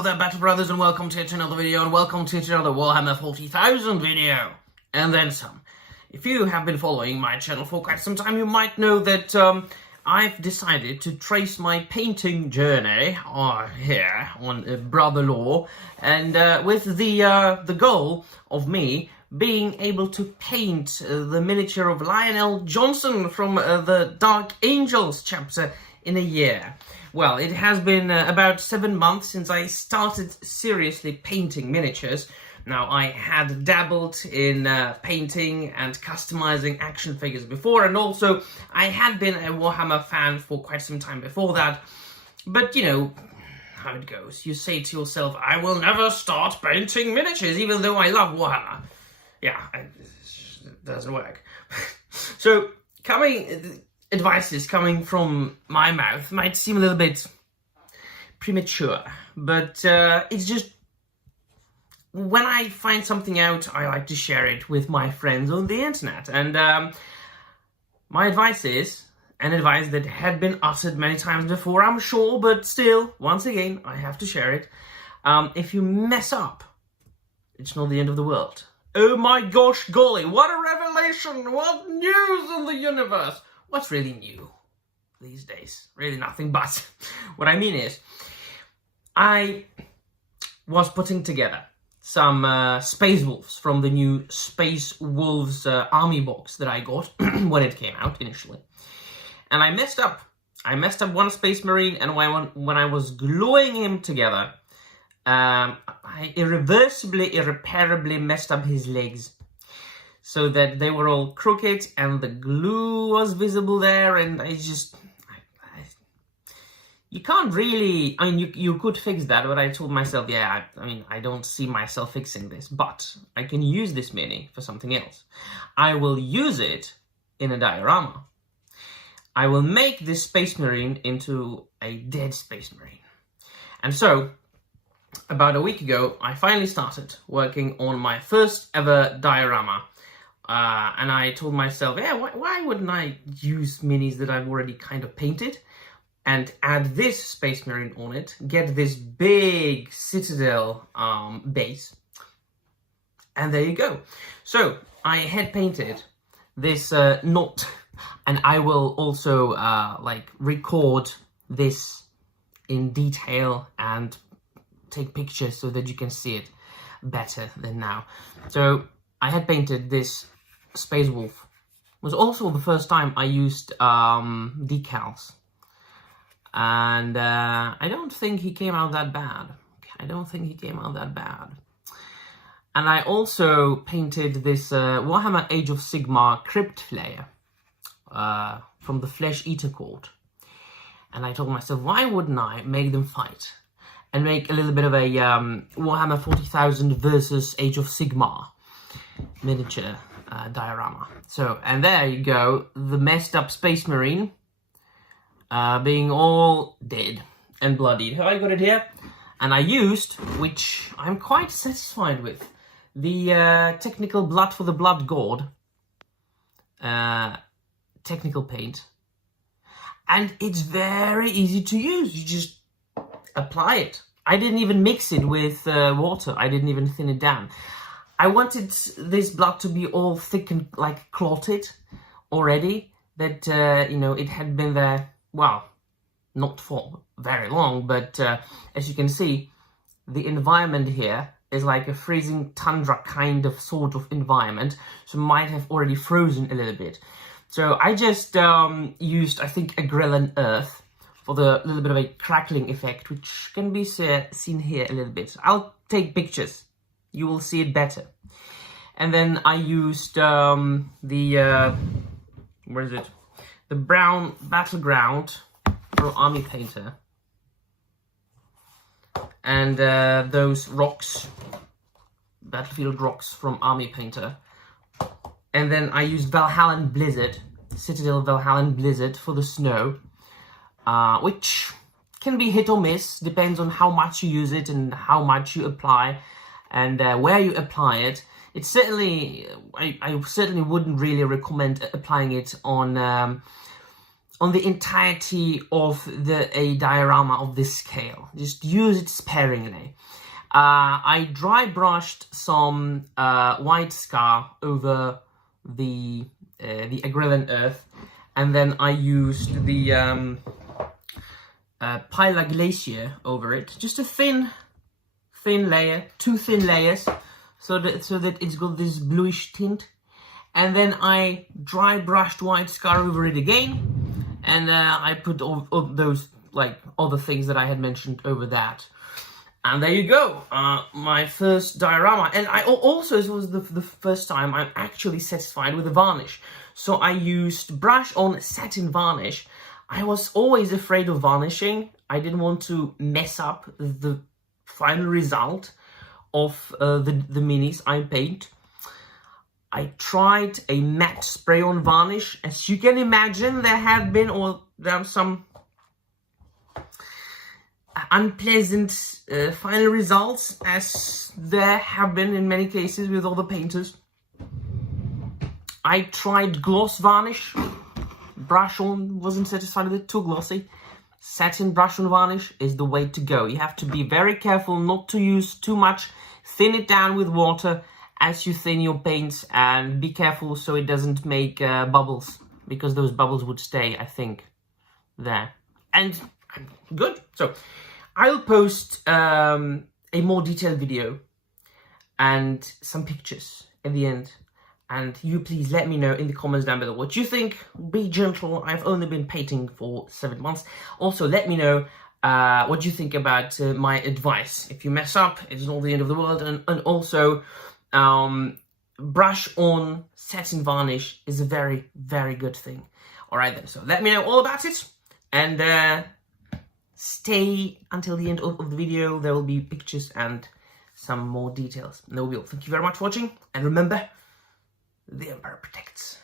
Hello there, Battle Brothers, and welcome to another video, and welcome to another Warhammer 40,000 video, and then some. If you have been following my channel for quite some time, you might know that I've decided to trace my painting journey here on Brother Law, and with the goal of me being able to paint the miniature of Lionel Johnson from the Dark Angels chapter in a year. Well, it has been about 7 months since I started seriously painting miniatures. Now, I had dabbled in painting and customizing action figures before, and also I had been a Warhammer fan for quite some time before that. But, you know how it goes. You say to yourself, I will never start painting miniatures, even though I love Warhammer. Yeah, it doesn't work. So, advices coming from my mouth might seem a little bit premature, but it's just when I find something out, I like to share it with my friends on the internet. And my advice is an advice that had been uttered many times before, I'm sure, but still, once again, I have to share it. If you mess up, it's not the end of the world. Oh my gosh, golly, what a revelation! What news in the universe! What's really new these days? Really nothing, but what I mean is, I was putting together some Space Wolves from the new Space Wolves army box that I got when it came out initially. And I messed up. I messed up one Space Marine, and when I was gluing him together, I irreparably messed up his legs, so that they were all crooked and the glue was visible there, and you can't really, I mean, you could fix that, but I told myself, yeah, I don't see myself fixing this, but I can use this mini for something else. I will use it in a diorama. I will make this Space Marine into a dead Space Marine. And so, about a week ago, I finally started working on my first ever diorama. And I told myself, yeah, why wouldn't I use minis that I've already kind of painted and add this Space Marine on it, get this big Citadel base, and there you go. So I had painted this knot, and I will also record this in detail and take pictures so that you can see it better than now. So I had painted this Space Wolf. It was also the first time I used decals, and I don't think he came out that bad. And I also painted this Warhammer Age of Sigmar Crypt Flare from the Flesh Eater Court, and I told myself, why wouldn't I make them fight and make a little bit of a Warhammer 40,000 versus Age of Sigmar miniature diorama. So, and there you go, the messed up Space Marine being all dead and bloodied. Have I got it here? And I used, which I'm quite satisfied with, the technical Blood for the Blood God technical paint. And it's very easy to use. You just apply it. I didn't even mix it with water. I didn't even thin it down. I wanted this blood to be all thick and like clotted already, that, it had been there, well, not for very long, but as you can see, the environment here is like a freezing tundra kind of sort of environment, so it might have already frozen a little bit. So I just used, I think, a Grelin Earth for the little bit of a crackling effect, which can be seen here a little bit. I'll take pictures. You will see it better. And then I used the brown battleground for Army Painter. And those rocks, battlefield rocks from Army Painter. And then I used Valhallan Blizzard, Citadel Valhallan Blizzard for the snow, which can be hit or miss, depends on how much you use it and how much you apply, and where you apply it. It's certainly, I certainly wouldn't really recommend applying it on on the entirety of a diorama of this scale. Just use it sparingly. I dry brushed some white scar over the Agrellan earth, and then I used the Pila Glacier over it. Just a thin layer, 2 thin layers, so that it's got this bluish tint. And then I dry brushed white scar over it again, and I put all those like other things that I had mentioned over that. And there you go, my first diorama. And I also, it was the first time I'm actually satisfied with the varnish. So I used brush on satin varnish. I was always afraid of varnishing. I didn't want to mess up the final result of the minis I paint. I tried a matte spray-on varnish. As you can imagine, there are some unpleasant final results, as there have been in many cases with other painters. I tried gloss varnish. Brush on, wasn't satisfied with it, too glossy. Satin brush on varnish is the way to go. You have to be very careful not to use too much. Thin it down with water as you thin your paints, and be careful so it doesn't make bubbles, because those bubbles would stay, I think, there. And good. So I'll post a more detailed video and some pictures at the end. And you please let me know in the comments down below what you think. Be gentle. I've only been painting for 7 months. Also, let me know what you think about my advice. If you mess up, it's not the end of the world. And also, brush on satin varnish is a very, very good thing. Alright then, so let me know all about it. And stay until the end of the video. There will be pictures and some more details. And that will be all. Thank you very much for watching. And remember, the Emperor protects.